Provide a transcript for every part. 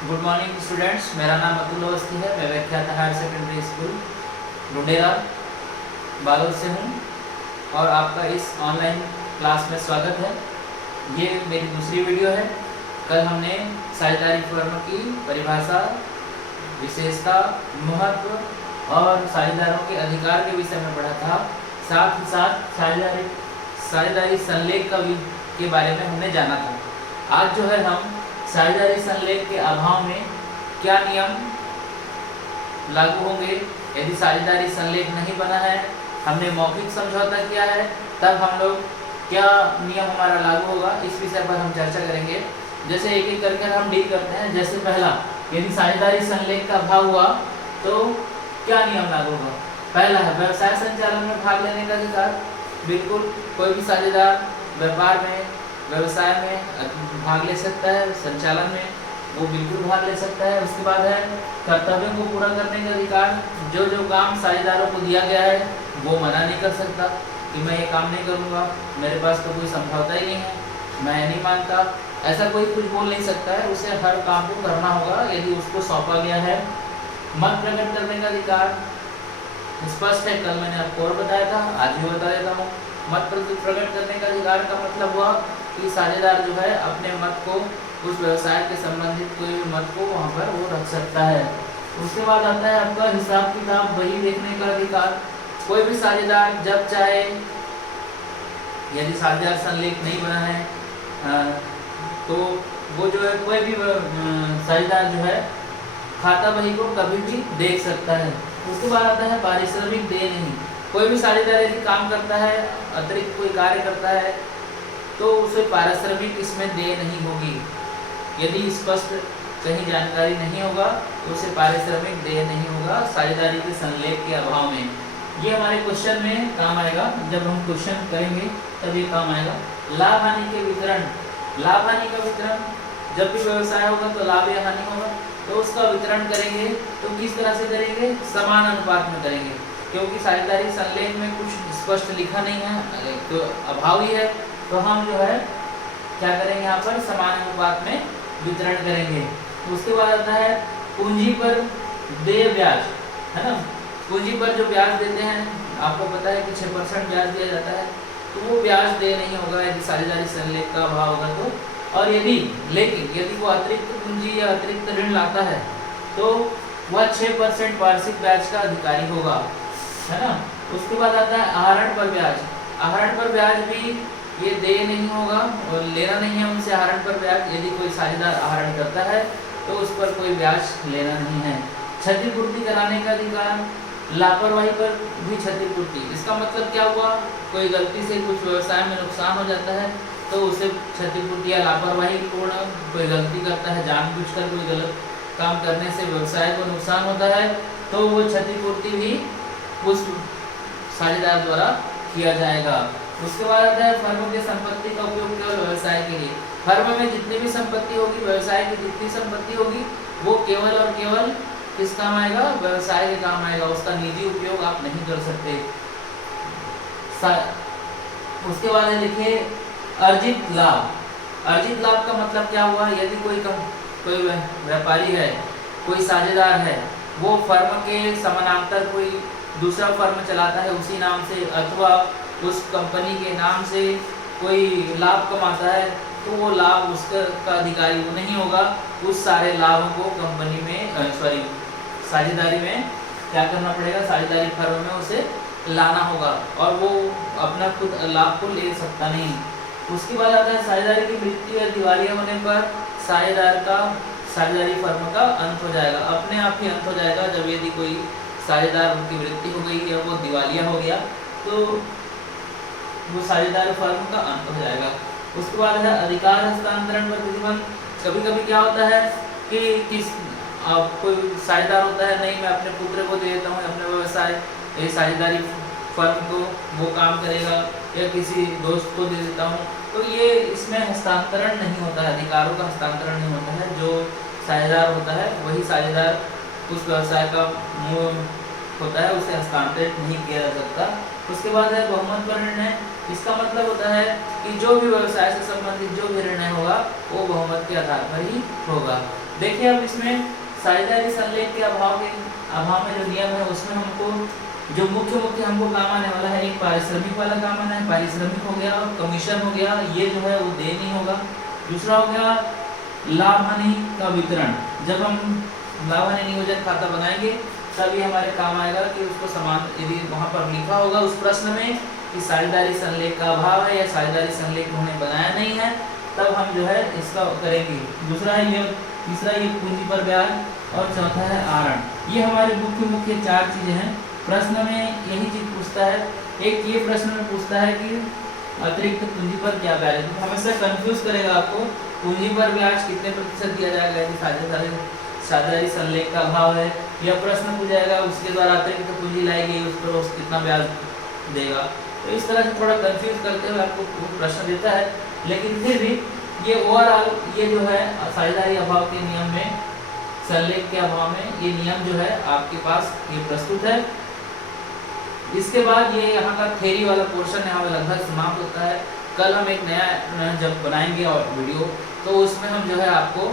Good morning students, मेरा नाम अतुल अवस्थी है। मैं व्याख्याता हायर सेकेंडरी स्कूल रुडेरा बालोद से हूँ और आपका इस ऑनलाइन क्लास में स्वागत है। ये मेरी दूसरी वीडियो है। कल हमने साझेदारी फर्म की परिभाषा, विशेषता, महत्व और साझेदारों के अधिकार के विषय में पढ़ा था। साथ ही साथ साझेदारी संलेख के बारे में हमने जाना था। आज जो है हम साझेदारी संलेख के अभाव में क्या नियम लागू होंगे, यदि साझेदारी संलेख नहीं बना है, हमने मौखिक समझौता किया है, तब हम लोग क्या नियम हमारा लागू होगा, इस विषय पर हम चर्चा करेंगे। जैसे एक एक करके हम डील करते हैं। जैसे पहला, यदि साझेदारी संलेख का अभाव हुआ तो क्या नियम लागू होगा। पहला है व्यवसाय संचालन में भाग लेने का अधिकार। बिल्कुल कोई भी साझेदार व्यापार में, व्यवसाय में भाग ले सकता है, संचालन में वो बिल्कुल भाग ले सकता है। उसके बाद है कर्तव्यों को पूरा करने का अधिकार। जो जो काम साझेदारों को दिया गया है वो मना नहीं कर सकता कि मैं ये काम नहीं करूँगा, मेरे पास तो कोई समझौता ही नहीं है, मैं नहीं मानता, ऐसा कोई कुछ बोल नहीं सकता है। उसे हर काम को करना होगा यदि उसको सौंपा गया है। मत प्रकट करने का अधिकार स्पष्ट है, कल मैंने आपको और बताया था, आज भी बता देता हूँ। मत प्रकट करने का अधिकार का मतलब हुआ कि साझेदार जो है अपने मत को, उस व्यवसाय के संबंधित कोई भी मत को वहाँ पर वो रख सकता है। उसके बाद आता है आपका हिसाब किताब बही देखने का अधिकार। कोई भी साझेदार जब चाहे, यदि साझेदार संलेख नहीं बना है तो वो जो है कोई भी साझेदार जो है खाता बही को कभी भी देख सकता है। उसके बाद आता है पारिश्रमिक दे नहीं। कोई भी साझेदार यदि काम करता है, अतिरिक्त कोई कार्य करता है, तो उसे पारिश्रमिक इसमें दे नहीं होगी। यदि स्पष्ट कहीं जानकारी नहीं होगा तो उसे पारिश्रमिक दे नहीं होगा साझेदारी के संलेख के अभाव में। ये हमारे क्वेश्चन में काम आएगा। जब हम क्वेश्चन करेंगे तब ये काम आएगा। लाभ हानि के वितरण। लाभ हानि का वितरण, जब भी व्यवसाय होगा तो लाभ या हानि होगा, तो उसका वितरण करेंगे तो किस तरह से करेंगे, समान अनुपात में करेंगे। क्योंकि साझेदारी संलेख में कुछ स्पष्ट लिखा नहीं है, तो अभाव ही है, तो हम जो है क्या करेंगे, यहाँ पर समान अनुपात में वितरण करेंगे। उसके बाद आता है पूंजी पर देय ब्याज, है ना। पूंजी पर जो ब्याज देते हैं, आपको पता है कि 6% ब्याज दिया जाता है, तो वो ब्याज दे नहीं होगा यदि साझेदारी संलेख का अभाव होगा तो। और यदि वो अतिरिक्त पूंजी या अतिरिक्त ऋण लाता है तो वह 6% वार्षिक ब्याज का अधिकारी होगा, है ना। उसके बाद आता है आहरण पर ब्याज। आहरण पर ब्याज भी ये दे नहीं होगा और लेना नहीं है उनसे आहरण पर ब्याज। यदि कोई साझेदार आहरण करता है तो उस पर कोई ब्याज लेना नहीं है। क्षतिपूर्ति कराने का अधिकार। लापरवाही पर भी क्षतिपूर्ति। इसका मतलब क्या हुआ, कोई गलती से कुछ व्यवसाय में नुकसान हो जाता है तो उसे क्षतिपूर्ति या लापरवाही पूर्ण कोई गलती करता है, जानबूझकर कोई गलत काम करने से व्यवसाय को नुकसान होता है, तो वो क्षतिपूर्ति भी उस साझेदार द्वारा किया जाएगा। उसके बाद आता है फर्म की संपत्ति का उपयोग केवल व्यवसाय के लिए। फर्म में जितनी भी संपत्ति होगी, व्यवसाय की जितनी संपत्ति होगी, वो केवल और केवल किस काम आएगा, व्यवसाय के काम आएगा। उसका निजी उपयोग आप नहीं कर सकते। उसके बाद देखिए अर्जित लाभ। अर्जित लाभ का मतलब क्या हुआ, यदि कोई व्यापारी है, कोई साझेदार है, वो फर्म के समानांतर कोई दूसरा फर्म चलाता है उसी नाम से, अथवा उस कंपनी के नाम से कोई लाभ कमाता है, तो वो लाभ उसका अधिकारी वो नहीं होगा। उस सारे लाभ को कंपनी में साझेदारी में क्या करना पड़ेगा, साझेदारी फर्म में उसे लाना होगा और वो अपना खुद लाभ को ले सकता नहीं। उसके बाद आता है साझेदारी की मृत्यु या दिवालिया होने पर साझेदारी फर्म का अंत हो जाएगा। अपने आप ही अंत हो जाएगा। जब यदि कोई साझेदार उनकी मृत्यु हो गई या वो दिवालिया हो गया तो वो साझेदार फर्म का अंत हो जाएगा। उसके बाद है अधिकार हस्तांतरण पर प्रतिबंध। कभी कभी क्या होता है कि कोई साझेदार होता है, नहीं मैं अपने पुत्र को दे देता हूँ अपने व्यवसाय, ये साझेदारी फर्म को वो काम करेगा, या किसी दोस्त को दे देता हूँ, तो ये इसमें हस्तांतरण नहीं होता है, अधिकारों का हस्तांतरण नहीं होता है। जो साझेदार होता है वही साझेदार उस व्यवसाय का मूल होता है, उसे हस्तांतरित नहीं किया जा सकता। उसके बाद है बहुमत पर निर्णय। इसका मतलब होता है कि जो भी व्यवसाय से संबंधित जो भी निर्णय होगा वो बहुमत के आधार पर ही होगा। देखिए अब इसमें साझेदारी संलेख के अभाव में जो नियम है उसमें हमको जो मुख्य मुख्य हमको काम आने वाला है, एक पारिश्रमिक वाला काम आना है, पारिश्रमिक हो गया और कमीशन हो गया, ये जो है वो दे नहीं होगा। दूसरा हो गया लाभ हानि का वितरण, जब हम लाभ हानि नियोजन खाता बनाएंगे तभी हमारे काम आएगा कि उसको समान, यदि वहाँ पर लिखा होगा उस प्रश्न में कि साझेदारी संलेख का अभाव है या साझेदारी संलेख उन्होंने बनाया नहीं है, तब हम जो है इसका करेंगे। दूसरा है ये, तीसरा ये पूंजी पर ब्याज और चौथा है आहरण। ये हमारे मुख्य चार चीजें हैं। प्रश्न में यही चीज पूछता है। एक ये प्रश्न में पूछता है कि अतिरिक्त पूंजी पर क्या ब्याज है, तो हमेशा कंफ्यूज करेगा आपको, पूंजी पर ब्याज कितने प्रतिशत दिया जाएगा यदि साझेदारी संलेख का अभाव है, या प्रश्न पूछ जाएगा उसके द्वारा अतिरिक्त पूंजी लाई गई उस पर उस कितना ब्याज देगा। तो इस तरह से थोड़ा कंफ्यूज करते हुए आपको प्रश्न देता है, लेकिन फिर भी ये ओवरऑल ये जो है साझेदारी अभाव के नियम में, संलेख के अभाव में ये नियम जो है आपके पास ये प्रस्तुत है। इसके बाद ये यहाँ का थ्योरी वाला पोर्शन यहाँ पे लगभग समाप्त होता है। कल हम एक नया जब बनाएंगे और वीडियो, तो उसमें हम जो है आपको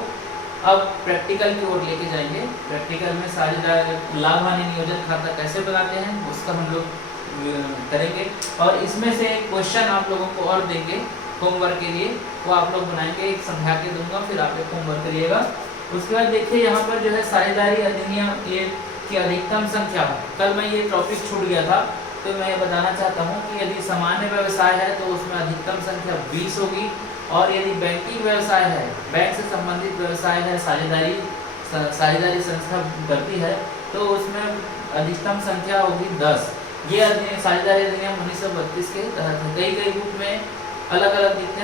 अब प्रैक्टिकल की ओर लेके जाएंगे। प्रैक्टिकल में साझेदारी लाभ हानि नियोजन खाता कैसे बनाते हैं उसका हम लोग करेंगे, और इसमें से एक क्वेश्चन आप लोगों को और देंगे होमवर्क के लिए, वो आप लोग बनाएंगे, एक समझा के दूंगा, फिर आप एक होमवर्क करिएगा। उसके बाद देखिए यहाँ पर जो है साझेदारी अधिनियम ये की अधिकतम संख्या, कल मैं ये टॉपिक छूट गया था, तो मैं ये बताना चाहता हूँ कि यदि सामान्य व्यवसाय है तो उसमें अधिकतम संख्या 20 होगी, और यदि बैंकिंग व्यवसाय है, बैंक से संबंधित व्यवसाय है, साझेदारी संस्था करती है, तो उसमें अधिकतम संख्या होगी 10। ये साझेदारी अधिनियम 1932 के तहत है। कई बुक में अलग अलग दिखते हैं।